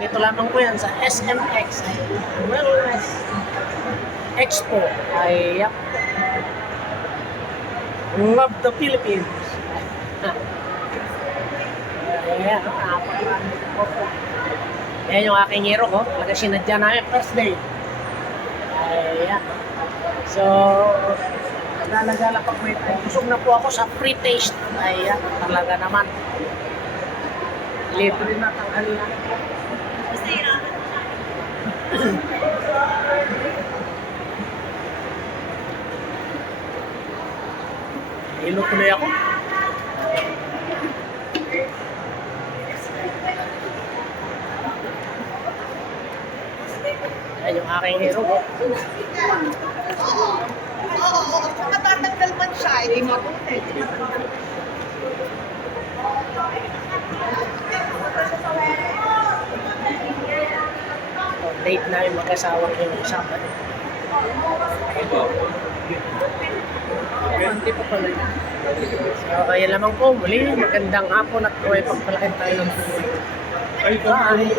Dito lamang po yan sa SMX Wellness Expo. Ay, yep. Love the Philippines. Ayan, ayan yung aking hero ko. Talaga sinadya namin first day. Ayan. So, naglalagala pag may time. Busog na po ako sa free taste. Ayan, talaga naman. Libre na tanghalian. Ilo tuloy ako. Ayan yung aking hero ko. Oo, matatanggal man siya, hindi matutin. Date namin mag-asawa yung usapan. Hindi pa pala yun. So, kaya lamang po muli, magandang hapon at kaway pagpalakin tayo ng buhay.